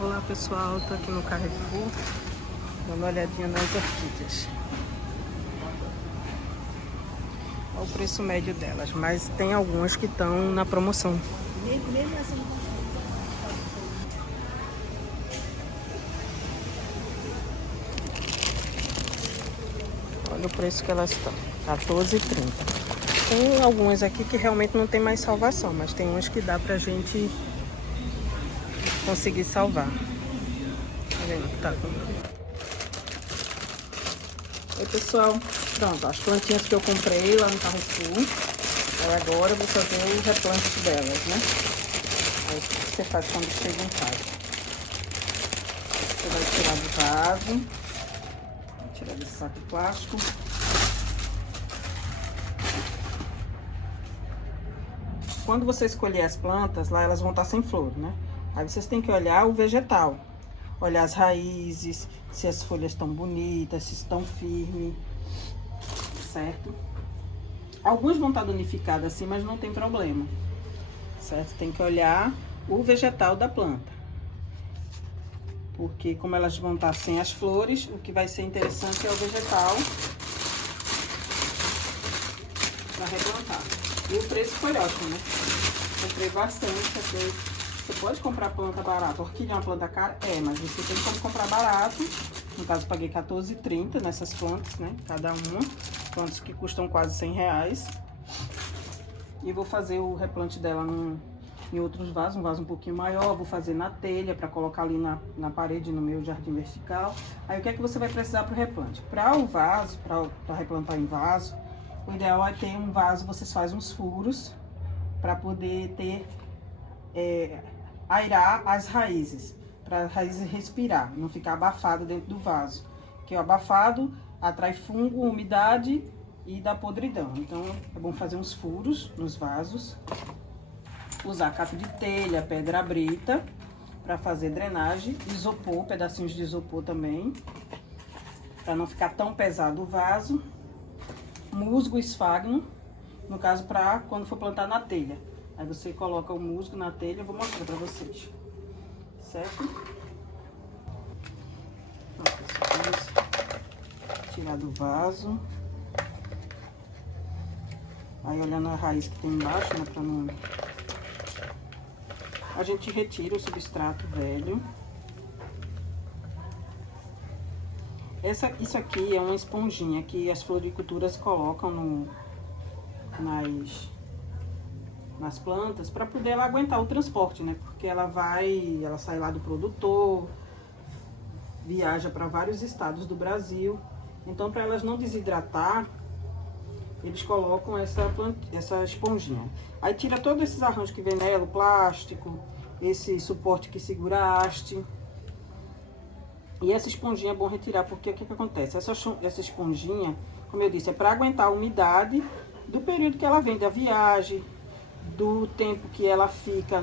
Olá pessoal, tô aqui no Carrefour, dando uma olhadinha nas orquídeas. Olha o preço médio delas, mas tem algumas que estão na promoção. Olha o preço que elas estão, R$14,30. Tem algumas aqui que realmente não tem mais salvação, mas tem umas que dá pra gente conseguir salvar. Tá vendo que tá com... Oi pessoal, pronto, as plantinhas que eu comprei lá no Carrefour, aí agora eu vou fazer o replante delas, né? Aí o que você faz quando chega em casa? Você vai tirar do vaso, vai tirar desse saco plástico. Quando você escolher as plantas, lá elas vão estar sem flor, né? Aí vocês têm que olhar o vegetal, olhar as raízes, se as folhas estão bonitas, se estão firmes, certo? Alguns vão estar danificados assim, mas não tem problema, certo? Tem que olhar o vegetal da planta, porque como elas vão estar sem as flores, o que vai ser interessante é o vegetal para replantar. E o preço foi ótimo, né? Comprei bastante, porque você pode comprar planta barata. Orquídea é uma planta cara? É, mas você tem como comprar barato. No caso, paguei R$14,30 nessas plantas, né? Cada uma. Plantas que custam quase R$100. E vou fazer o replante dela em outros vasos, um vaso um pouquinho maior. Vou fazer na telha para colocar ali na parede, no meu jardim vertical. Aí o que é que você vai precisar para o replante? Para o vaso, para replantar em vaso, o ideal é ter um vaso, vocês fazem uns furos para poder ter... airar as raízes, para as raízes respirar, não ficar abafado dentro do vaso. Que o abafado atrai fungo, umidade e dá podridão. Então é bom fazer uns furos nos vasos, usar caco de telha, pedra brita para fazer drenagem, isopor, pedacinhos de isopor também, para não ficar tão pesado o vaso, musgo esfagno, no caso para quando for plantar na telha. Aí você coloca o musgo na telha, eu vou mostrar pra vocês, certo? Vamos tirar do vaso. Aí olhando a raiz que tem embaixo, né, pra não... A gente retira o substrato velho. Isso aqui é uma esponjinha que as floriculturas colocam nas plantas para poder ela aguentar o transporte, né? Porque ela sai lá do produtor, viaja para vários estados do Brasil. Então, para elas não desidratar, eles colocam essa esponjinha. Aí tira todos esses arranjos que vem nela, o plástico, esse suporte que segura a haste. E essa esponjinha é bom retirar, porque o que acontece? Essa esponjinha, como eu disse, é para aguentar a umidade do período que ela vem, da viagem, do tempo que ela fica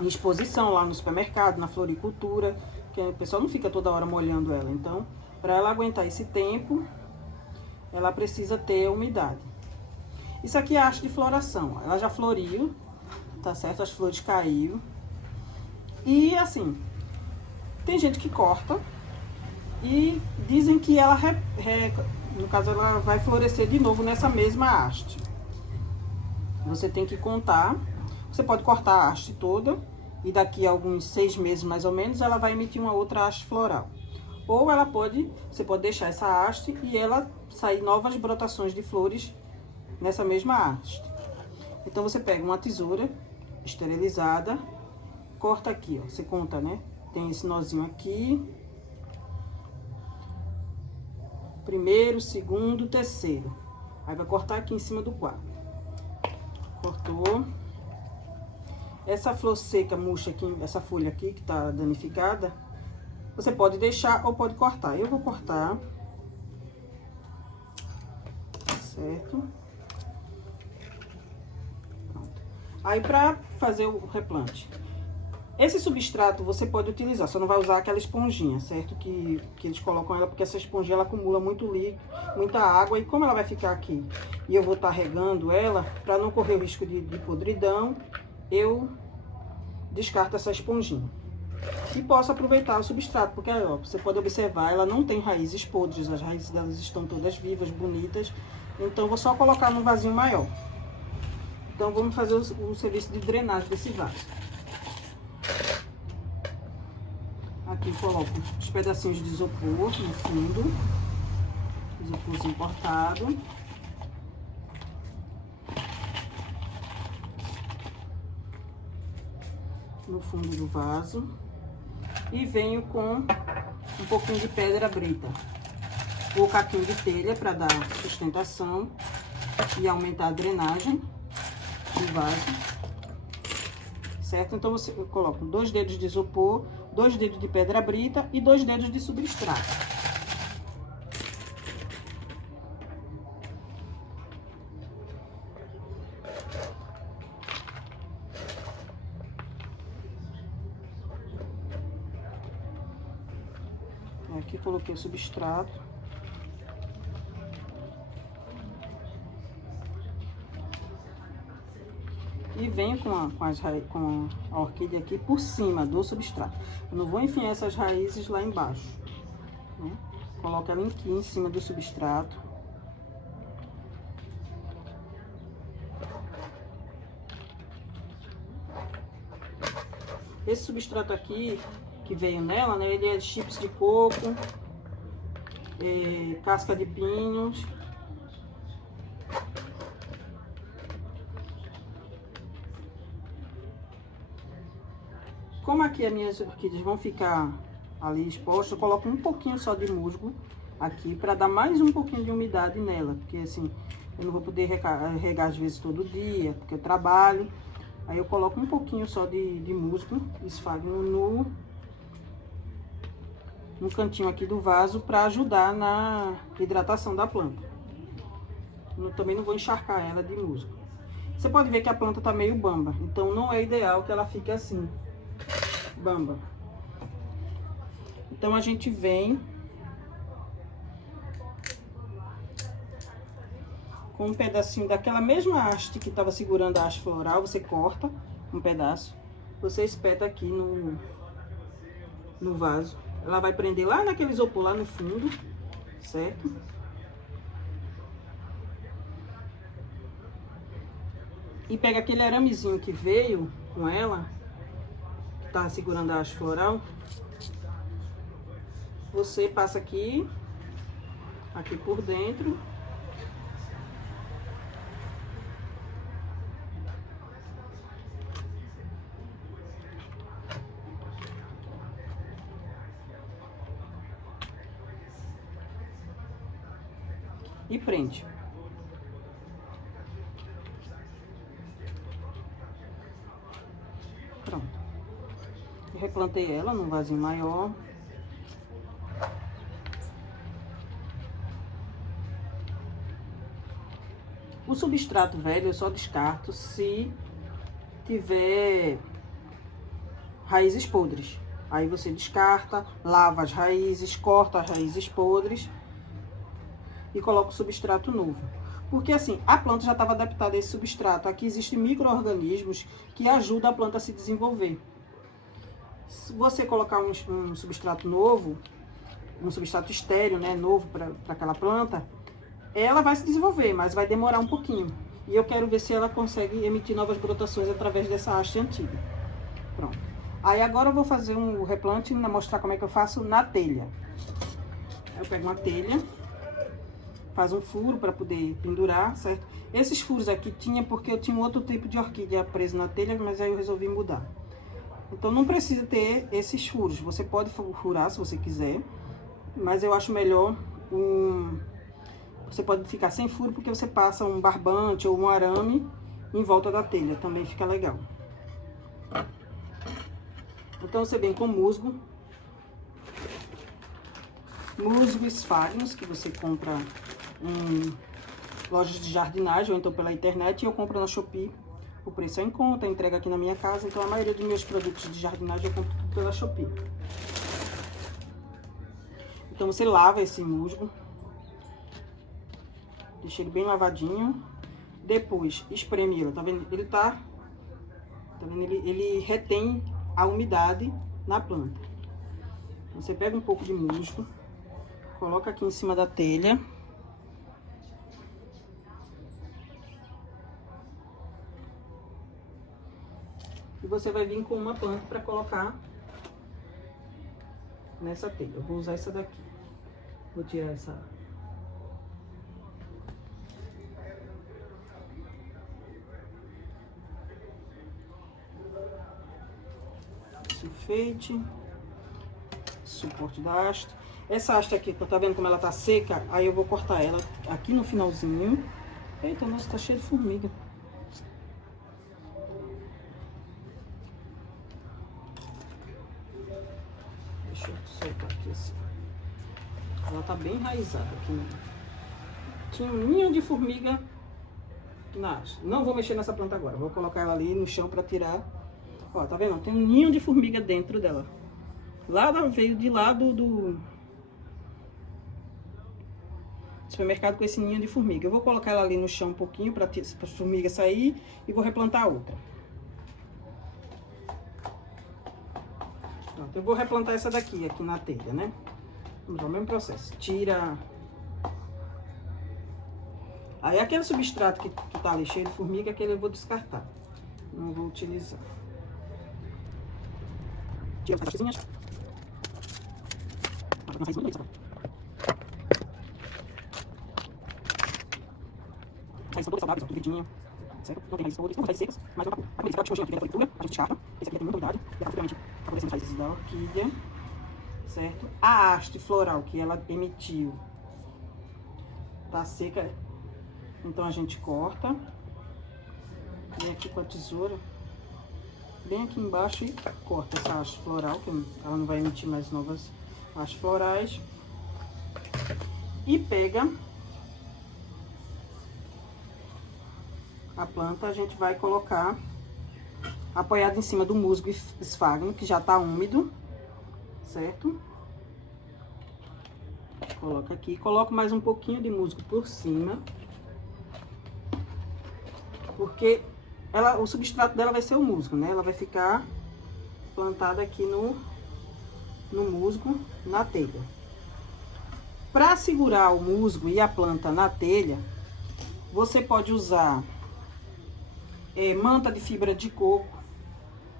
em exposição lá no supermercado, na floricultura, que o pessoal não fica toda hora molhando ela. Então, para ela aguentar esse tempo, ela precisa ter umidade. Isso aqui é a haste de floração. Ela já floriu, tá certo? As flores caíram. E assim, tem gente que corta e dizem que ela, no caso, ela vai florescer de novo nessa mesma haste. Você tem que contar. Você pode cortar a haste toda e daqui a alguns 6 meses mais ou menos ela vai emitir uma outra haste floral. Ou você pode deixar essa haste e ela sair novas brotações de flores nessa mesma haste. Então você pega uma tesoura esterilizada, corta aqui, ó. Você conta, né? Tem esse nozinho aqui. Primeiro, segundo, terceiro. Aí vai cortar aqui em cima do quadro. Cortou. Essa flor seca, murcha aqui, essa folha aqui que tá danificada, você pode deixar ou pode cortar. Eu vou cortar. Certo? Pronto. Aí pra fazer o replante. Esse substrato você pode utilizar, só não vai usar aquela esponjinha, certo? Que eles colocam ela, porque essa esponjinha ela acumula muito líquido, muita água. E como ela vai ficar aqui e eu vou estar regando ela, para não correr o risco de podridão, eu descarto essa esponjinha. E posso aproveitar o substrato, porque ó, você pode observar, ela não tem raízes podres, as raízes delas estão todas vivas, bonitas. Então, vou só colocar num vasinho maior. Então, vamos fazer o serviço de drenagem desse vaso. Aqui coloco os pedacinhos de isopor no fundo, isoporzinho cortado. No fundo do vaso. E venho com um pouquinho de pedra brita ou caquinho de telha para dar sustentação e aumentar a drenagem do vaso, certo? Então, você coloca 2 dedos de isopor, 2 dedos de pedra brita e 2 dedos de substrato. Aqui coloquei o substrato. E venho com a orquídea aqui por cima do substrato. Eu não vou enfiar essas raízes lá embaixo, né? Coloco ela aqui em cima do substrato. Esse substrato aqui, que veio nela, né? Ele é de chips de coco, casca de pinhos. Como aqui as minhas orquídeas vão ficar ali expostas, eu coloco um pouquinho só de musgo aqui para dar mais um pouquinho de umidade nela, porque assim, eu não vou poder regar às vezes todo dia, porque eu trabalho. Aí eu coloco um pouquinho só de musgo, esfagno no cantinho aqui do vaso para ajudar na hidratação da planta. Eu também não vou encharcar ela de musgo. Você pode ver que a planta tá meio bamba, então não é ideal que ela fique assim, bamba. Então a gente vem com um pedacinho daquela mesma haste que estava segurando a haste floral, você corta um pedaço, você espeta aqui no vaso. Ela vai prender lá naquele isopor lá no fundo, certo? E pega aquele aramezinho que veio com ela, que tá segurando a haste floral. Você passa aqui por dentro. E prende. Pronto. Eu replantei ela num vasinho maior. O substrato velho eu só descarto se tiver raízes podres. Aí você descarta, lava as raízes, corta as raízes podres e coloca o substrato novo. Porque assim, a planta já estava adaptada a esse substrato. Aqui existem micro-organismos que ajudam a planta a se desenvolver. Se você colocar um substrato novo, um substrato estéril, né, novo para aquela planta, ela vai se desenvolver, mas vai demorar um pouquinho. E eu quero ver se ela consegue emitir novas brotações através dessa haste antiga. Pronto. Aí agora eu vou fazer um replante e mostrar como é que eu faço na telha. Eu pego uma telha, faz um furo para poder pendurar, certo? Esses furos aqui tinha porque eu tinha um outro tipo de orquídea presa na telha, mas aí eu resolvi mudar. Então não precisa ter esses furos, você pode furar se você quiser, mas eu acho melhor você pode ficar sem furo porque você passa um barbante ou um arame em volta da telha, também fica legal. Então você vem com musgo esfagnos, que você compra em lojas de jardinagem ou então pela internet, e eu compro na Shopee. O preço é em conta, entrega aqui na minha casa, então a maioria dos meus produtos de jardinagem eu compro tudo pela Shopee. Então você lava esse musgo, deixa ele bem lavadinho, depois espreme ele, tá vendo? Ele tá Tá vendo? Ele retém a umidade na planta. Você pega um pouco de musgo, coloca aqui em cima da telha. E você vai vir com uma planta para colocar nessa telha. Eu vou usar essa daqui. Vou tirar essa. Sulfete. Suporte da haste. Essa haste aqui, tá vendo como ela tá seca? Aí eu vou cortar ela aqui no finalzinho. Eita, nossa, tá cheio de formiga. Deixa eu soltar aqui assim. Ela tá bem enraizada aqui. Tinha um ninho de formiga na haste. Não vou mexer nessa planta agora. Vou colocar ela ali no chão pra tirar. Ó, tá vendo? Tem um ninho de formiga dentro dela. Lá veio de lá do supermercado com esse ninho de formiga. Eu vou colocar ela ali no chão um pouquinho para a formiga sair e vou replantar a outra. Pronto, eu vou replantar essa daqui aqui na telha, né? Vamos ao mesmo processo. Tira. Aí aquele substrato que tá ali cheio de formiga, aquele eu vou descartar. Não vou utilizar. Tira as caixinhas. Não faz muito isso, raízes são todas saudáveis, tudo verdinha, certo? Não tem raízes podres, não raízes secas, mas a polícia, ela tinha aqui dentro da floricultura, a gente descarta. Esse aqui tem muita umidade e acaba futuramente favorecendo as raízes da orquídea, certo? A haste floral que ela emitiu tá seca, então a gente corta. Vem aqui com a tesoura, bem aqui embaixo e corta essa haste floral, que ela não vai emitir mais novas hastes florais. E pega a planta, a gente vai colocar apoiado em cima do musgo esfagno, que já tá úmido, certo? Coloca aqui, coloco mais um pouquinho de musgo por cima, porque o substrato dela vai ser o musgo, né? Ela vai ficar plantada aqui no musgo, na telha. Para segurar o musgo e a planta na telha, você pode usar manta de fibra de coco,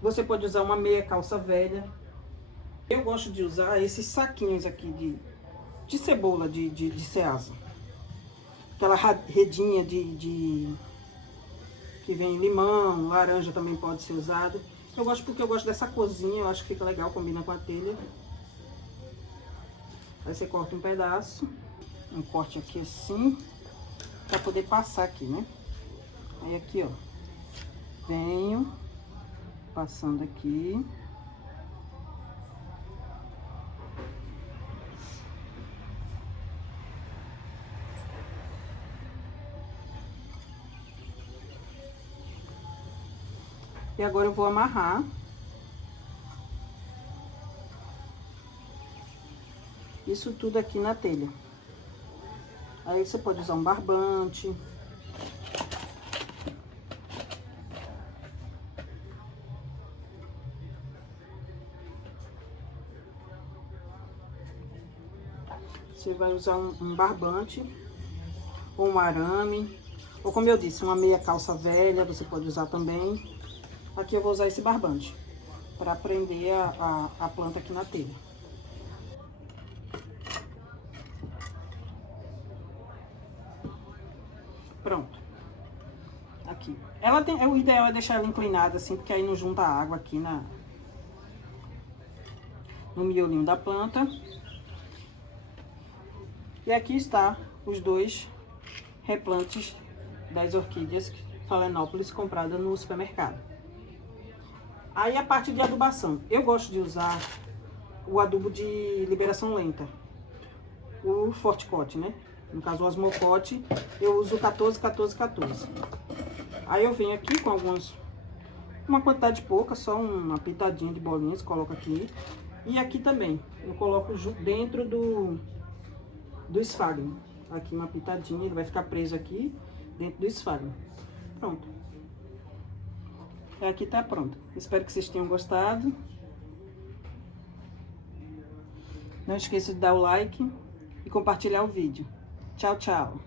você pode usar uma meia calça velha. Eu gosto de usar esses saquinhos aqui de cebola de ceasa. Aquela redinha que vem limão, laranja também pode ser usado. Eu gosto porque eu gosto dessa corzinha, eu acho que fica legal, combina com a telha. Aí você corta um pedaço, um corte aqui assim, pra poder passar aqui, né? Aí aqui, ó, venho passando aqui. E agora eu vou amarrar. Isso tudo aqui na telha. Aí você pode usar um barbante. Você vai usar um barbante, ou um arame, ou como eu disse, uma meia calça velha, você pode usar também. Aqui eu vou usar esse barbante, para prender a planta aqui na telha. Pronto. Aqui. O ideal é deixar ela inclinada assim, porque aí não junta água aqui no miolinho da planta. E aqui está os dois replantes das orquídeas Phalaenopsis comprada no supermercado. Aí a parte de adubação. Eu gosto de usar o adubo de liberação lenta, o Forticote, né? No caso o Osmocote, eu uso 14, 14, 14. Aí eu venho aqui com uma quantidade pouca, só uma pitadinha de bolinhas, coloco aqui. E aqui também, eu coloco dentro do esfagno. Aqui uma pitadinha, ele vai ficar preso aqui dentro do esfagno. Pronto. E aqui tá pronto. Espero que vocês tenham gostado. Não esqueça de dar o like e compartilhar o vídeo. Tchau, tchau.